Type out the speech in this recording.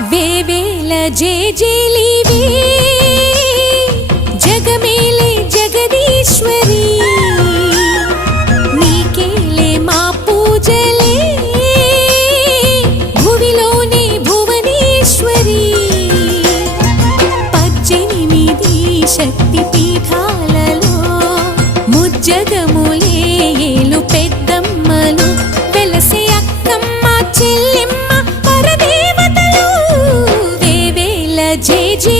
వేవేల జేజేలివి జగమేలే జగదీశ్వరి. నీకేలే మా పూజలే భువిలోనే భువనేశ్వరి. పద్దెనిమిది శక్తి పీఠాలలో ముజ్జగములే ఏలు పెద్ద 奇迹。